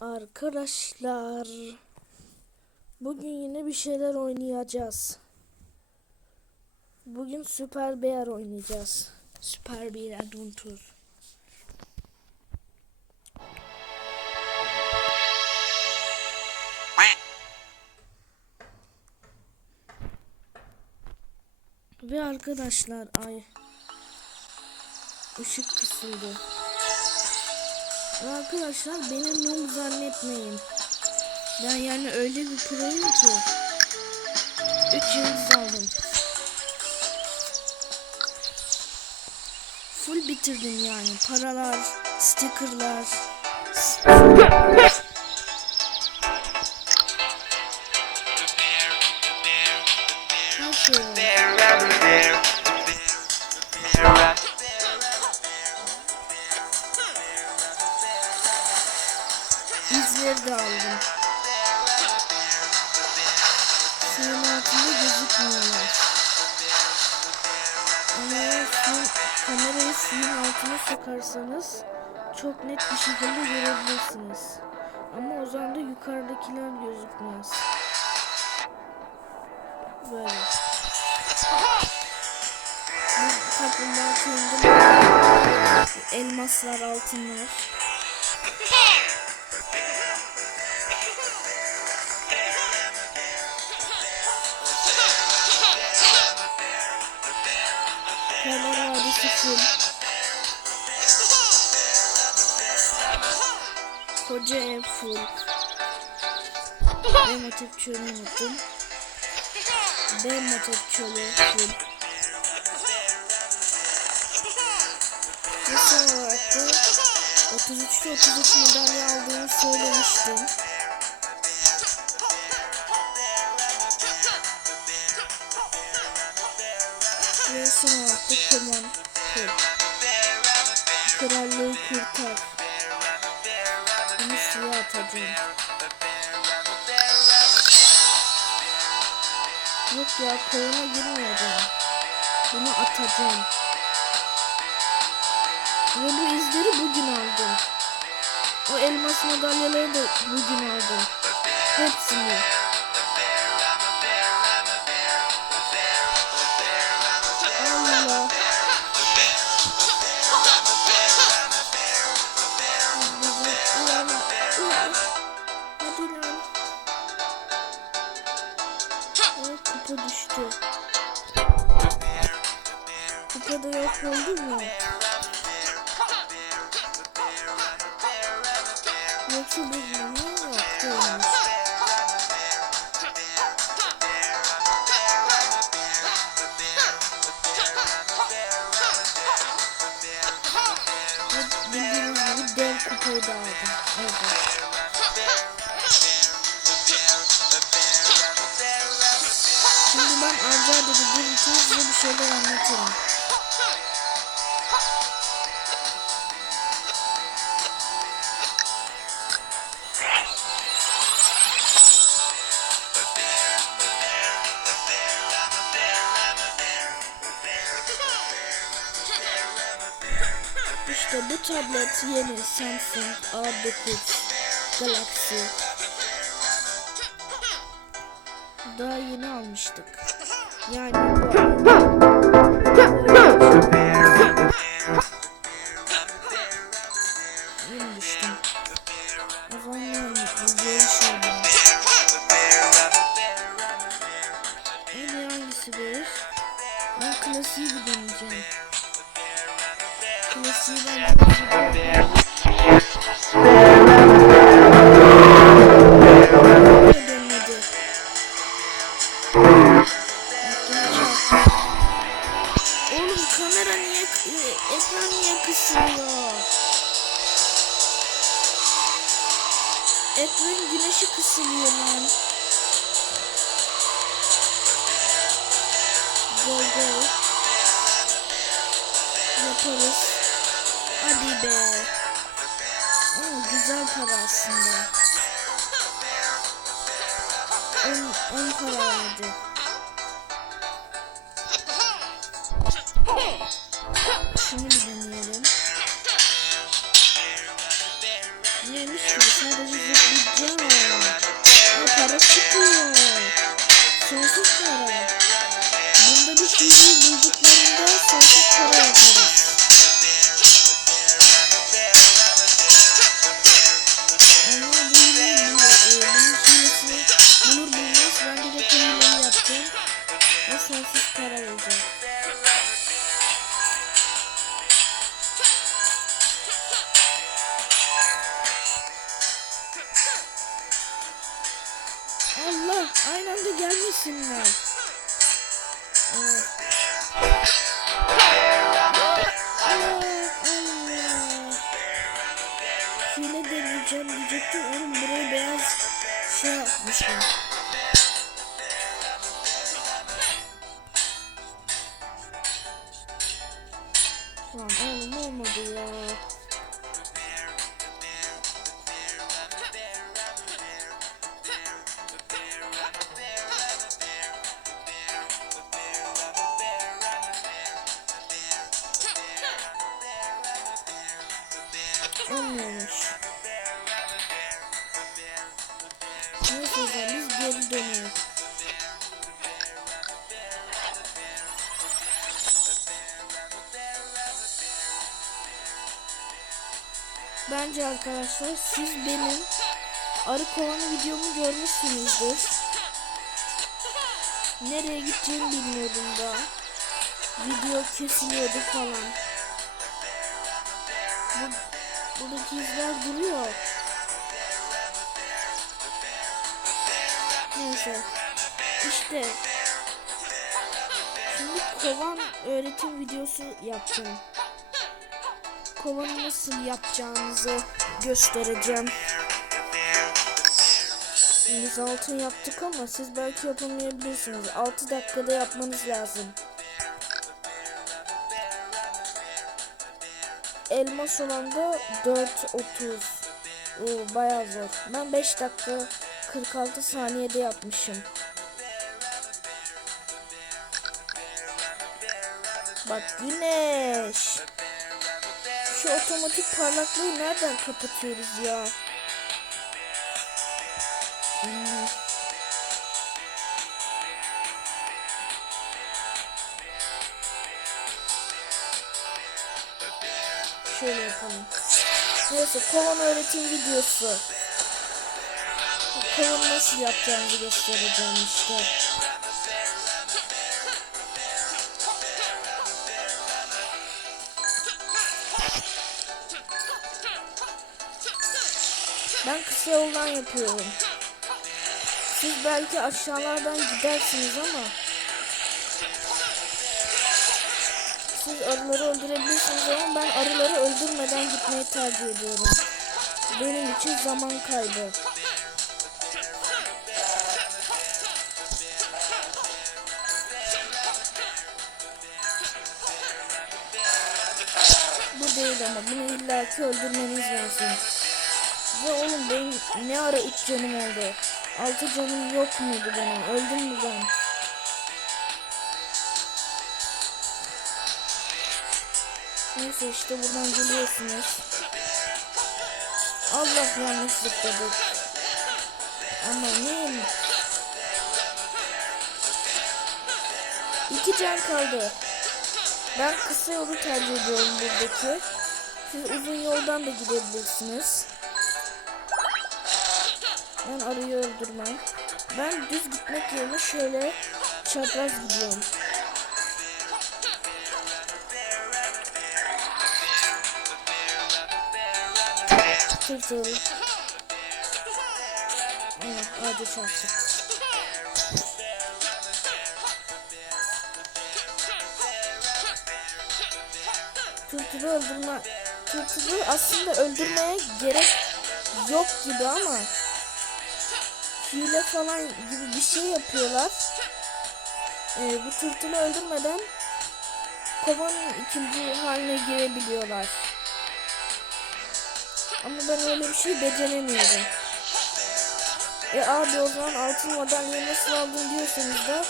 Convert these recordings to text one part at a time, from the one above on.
Arkadaşlar bugün yine bir şeyler oynayacağız. Bugün Süper Bear oynayacağız. Süper Bear Adventure. Ve arkadaşlar ay ışık kısıldı. Arkadaşlar beni noob zannetmeyin. Ben yani öyle bir proyum ki. 3 yıldız aldım. Full bitirdim yani. Paralar, stickerlar. İzleri de aldım. Suyun altında gözükmüyorlar. Eğer kamerayı suyun altına sokarsanız çok net bir şekilde görebilirsiniz. Ama o zaman da yukarıdakiler gözükmez. Böyle. Bu kaplumbağa köyünde elmaslar, altınlar. Full. Koca ev full. B motif çölü unuttum. B motif çölü full. Son olarak da 33'te 33 madalya aldığımı söylemiştim. Ve son olarak da Kemal Kurt. Krallığı kurtar. Bunu suya atacağım. Yok ya koyuna girmeyeceğim. Bunu atacağım. Ve bu izleri bugün aldım. O elmas madalyaları da bugün aldım. Hepsini. Hadi lan. Evet, kupa düştü. Kupa da yok oldu mu? Yoksa bu ne yok değilmiş. Ve bildiğiniz gibi dev kupayı da aldım. Evet. İçin size bir şeyler anlatayım. İşte bu tablet yeni Samsung A9 Galaxy. Daha yeni almıştık. Yani bu klasiği bir deneyeceğim. Klasiği ben deneyeceğim. Gol gol. Yaparız. Hadi be. Oo, güzel para aslında. 10 10 para verdi. Şunu bir deneyelim. Neymiş ki sadece zıplayacağım. Ama para çıkıyor. Sonsuz para. Bir şeyi bulduklarında sonsuz para yaparız. Ama bunun hilesini bulur bulmaz ben direkt hileyi yapacağım. Ve sonsuz para. Allah aynı anda gelmesinler. Hile deneyeceğim diyecektim. Oğlum buraya beyaz şey yapmışlar. Bence arkadaşlar siz benim arı kovanı videomu görmüşsünüzdür. Nereye gideceğimi bilmiyordum da. Video kesiliyordu falan. Bu, buradaki izler duruyor. Neyse. İşte. Şimdi kovan öğretim videosu yapacağım. Kovanı nasıl yapacağınızı göstereceğim. Biz altın yaptık ama siz belki yapamayabilirsiniz. 6 dakikada yapmanız lazım. Elmas olan da 4.30. Oo bayağı zor. Ben 5 dakika 46 saniyede yapmışım. Bak güneş. Şu otomatik parlaklığı nereden kapatıyoruz ya? Hmm. Şöyle yapalım. Neyse kovan öğretim videosu. Kovan nasıl yapacağımızı göstereceğim işte. Ben kısa yoldan yapıyorum. Siz belki aşağılardan gidersiniz ama siz arıları öldürebilirsiniz ama ben arıları öldürmeden gitmeyi tercih ediyorum. Benim için zaman kaybı. Bu değil ama bunu illaki öldürmeniz lazım. Ve oğlum benim ne ara 3 canım oldu. 6 canım yok muydu benim? Öldüm mü ben? Neyse işte buradan geliyorsunuz. Allah yanlış zıpladık. Ama neyim? İki can kaldı. Ben kısa yolu tercih ediyorum buradaki. Siz uzun yoldan da gidebilirsiniz. Ben arıyı öldürmem. Ben düz gitmek yerine şöyle çapraz gidiyorum. Tırtıl. Evet, ağaca çarptık. Tırtılı öldürme... Tırtılı aslında öldürmeye gerek yok gibi ama hile falan gibi bir şey yapıyorlar. Ee, bu tırtılı öldürmeden kovanın ikinci haline girebiliyorlar. Ama ben öyle bir şey beceremiyorum. E abi o zaman altın madalya nasıl aldın diyorsanız da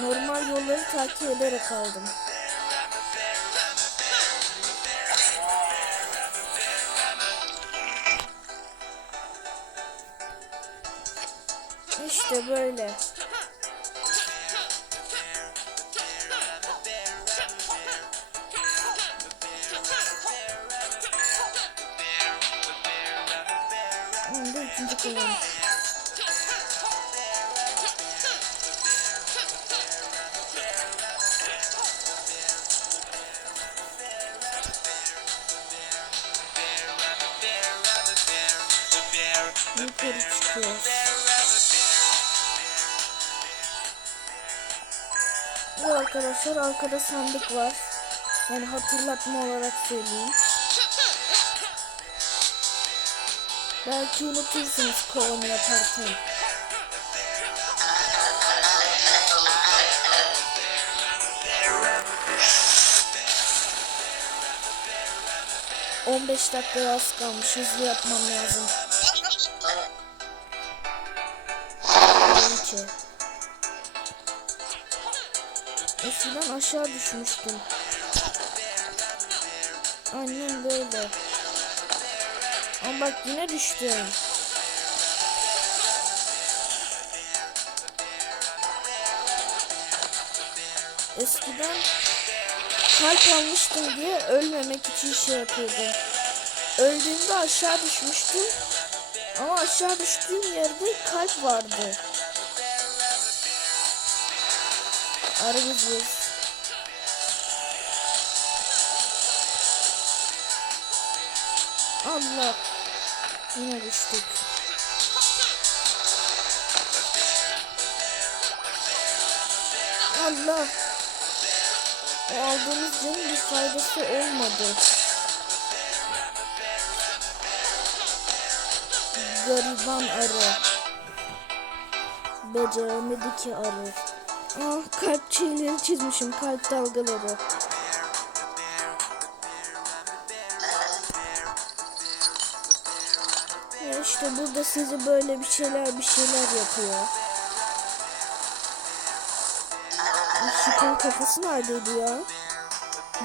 normal yolları takip ederek aldım. işte böyle. Bu üçüncü kullanım. Arkadaşlar arkada sandık var. Yani hatırlatma olarak söyleyeyim. Belki unutursunuz kolonu yaparken. On beş dakikaya az kalmış. Hızlı yapmam lazım. İyice. Eskiden aşağı düşmüştüm. Aynen böyle. Ama bak yine düştüm. Eskiden kalp almıştım diye ölmemek için şey yapıyordum. Öldüğümde aşağı düşmüştüm. Ama aşağı düştüğüm yerde kalp vardı. Biz. Allah. Yine düştük. Allah. O aldığımız canın bir faydası olmadı. Gariban arı. Beceremedi ki arı. Ah kalp şeyleri çizmişim. Kalp dalgaları. Ya işte burada sizi böyle bir şeyler bir şeyler yapıyor. Sütun kafası neredeydi ya?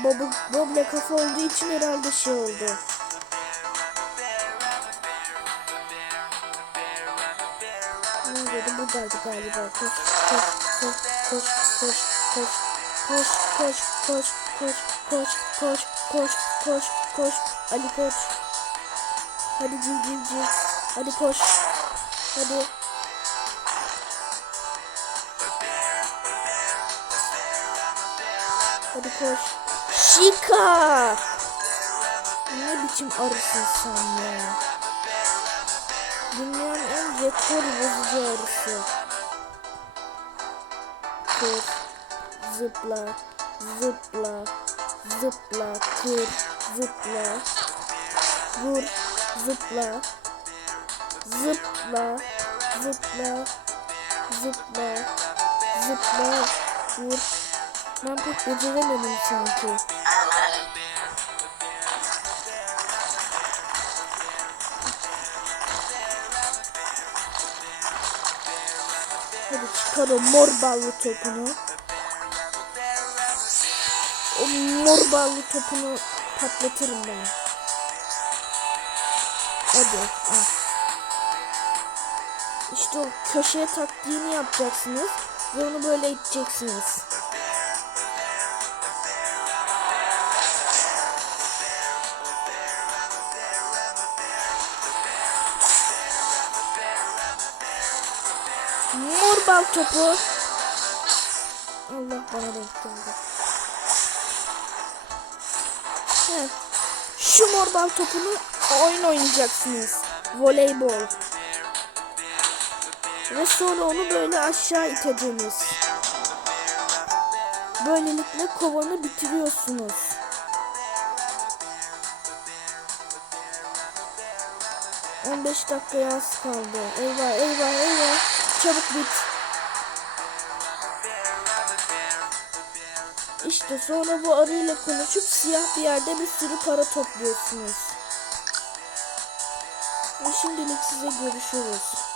Bob, Bob'le kafa olduğu için herhalde şey oldu. Neredeydi? Buradaydı galiba. Koş, koş, koş, koş, koş, koş, koş, koş, koş, koş, koş, koş, koş, koş, koş, Ali koş. Hadi cil cil cil. Hadi koş. Hadi. Hadi koş. Şika. Ne biçim arısın sen ya? Dünyanın en rekor bozucu arısı. Kır, zıpla, zıpla, zıpla, kır, zıpla, vur, zıpla, zıpla, zıpla, zıpla, zıpla, vur. Ben pek beceremedim sanki. Çıkar o mor ballı topunu. O mor ballı topunu patlatırım ben. Hadi. Al. İşte o köşeye taktiğini yapacaksınız ve onu böyle iteceksiniz. Bal topu. Allah bana denk geldi. Evet. Şu mor bal topunu oyun oynayacaksınız. Voleybol. Ve sonra onu böyle aşağı iteceğiniz. Böylelikle kovanı bitiriyorsunuz. On beş dakikaya az kaldı. Eyvah eyvah eyvah. Çabuk bit. İşte sonra bu arıyla konuşup siyah bir yerde bir sürü para topluyorsunuz. Ve şimdilik size görüşürüz.